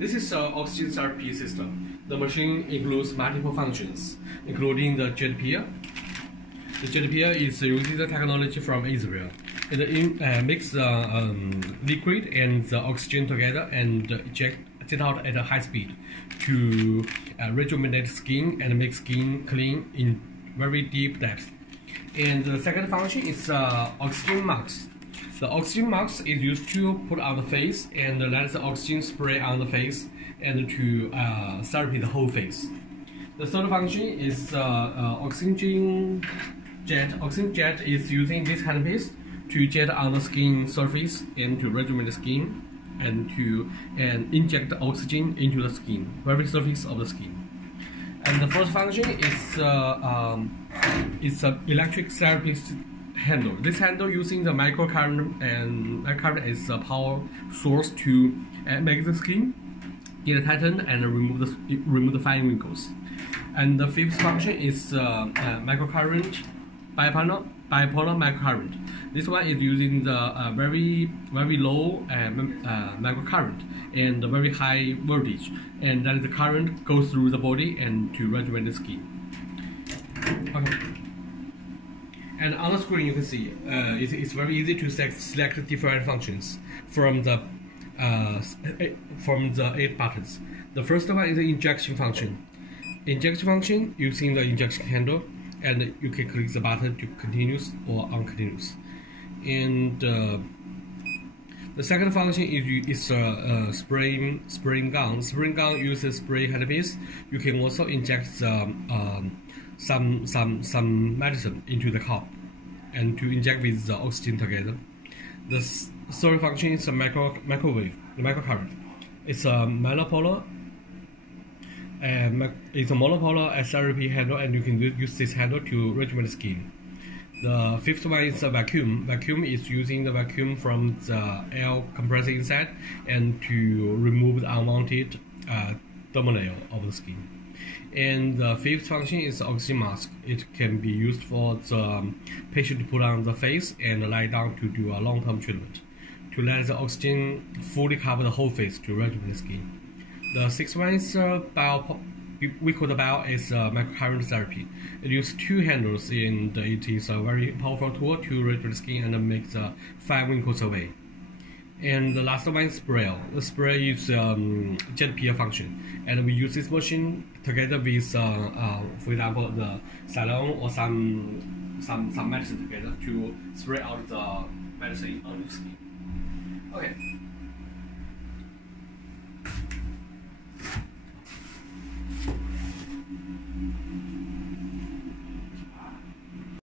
This is an oxygen therapy system. The machine includes multiple functions, including the jet pier. The jet pier is using the technology from Israel. It mixes liquid and the oxygen together and eject it out at a high speed to rejuvenate skin and make skin clean in very deep depth. And the second function is oxygen mask. The oxygen mask is used to put on the face and let the oxygen spray on the face and to therapy the whole face. The third function is oxygen jet. Oxygen jet is using this handpiece to jet on the skin surface and to rejuvenate the skin and to inject the oxygen into the skin, very surface of the skin. And the fourth function is an electric therapy handle. This handle using the microcurrent, and current is a power source to make the skin get tightened and remove the fine wrinkles. And the fifth function is microcurrent, bipolar microcurrent. This one is using the very low microcurrent and very high voltage, and then the current goes through the body and to rejuvenate the skin. Okay. And on the screen you can see it's very easy to select different functions from the 8 buttons. The first one is the injection function. Injection function using the injection handle, and you can click the button to continuous or uncontinuous. And the second function is spraying gun. Spraying gun uses spray handpiece. You can also inject some medicine into the cup and to inject with the oxygen together. The third function is a microwave, the microcurrent. It's a monopolar. It's a monopolar therapy handle, and you can use this handle to rejuvenate the skin. The fifth one is a vacuum. Vacuum is using the vacuum from the air compressor inside and to remove the unwanted thermal layer of the skin. And the fifth function is the oxygen mask. It can be used for the patient to put on the face and lie down to do a long-term treatment, to let the oxygen fully cover the whole face to rejuvenate the skin. The sixth one is we call the bio is microcurrent therapy. It uses 2 handles, and it is a very powerful tool to rejuvenate the skin and make the fine wrinkles away. And the last one is spray. The spray is jet pier function, and we use this machine together with, for example, the salon or some medicine together to spray out the medicine on the skin. Okay.